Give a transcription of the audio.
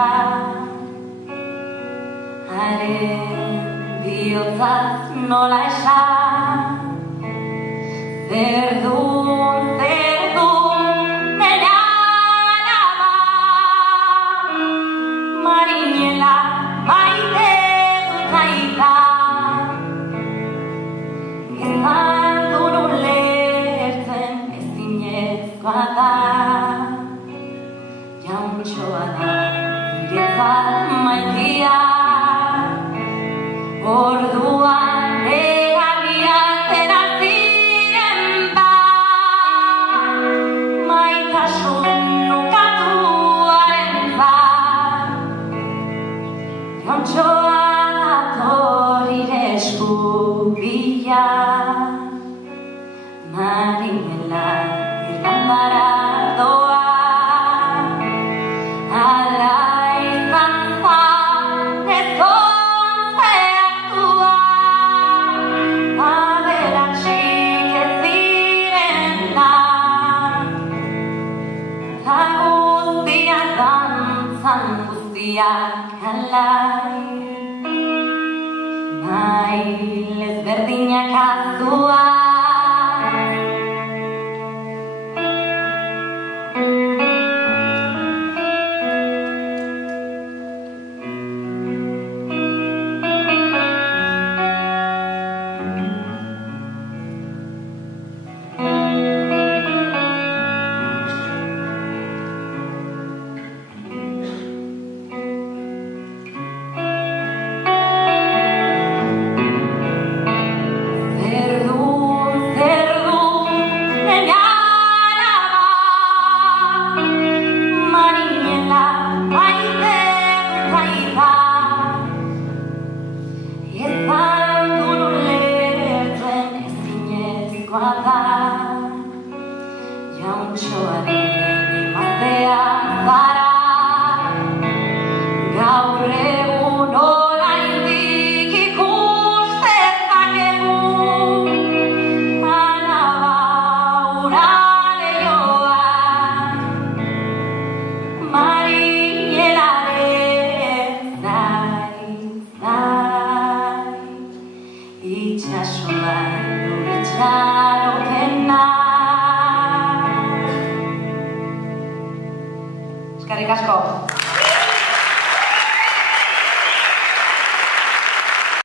bizitza haren bihotzaz nola esan zerdun nena alaba marinela maite dut aita izan duen ulertzen ezinezkoa da jauntxoa da niretzat maitia orduan egarriak ziren maitasun ukatuarentzat jauntxoa dator ire esku bila marinela irlandara doa guztiak alai mail ezberdinak azua jauntxoaren imaztea zara gaur egun oraindik ikus dezakegu alaba ura leioan marinelaren zai itxasoan du itxaropena. Eskerrik asko.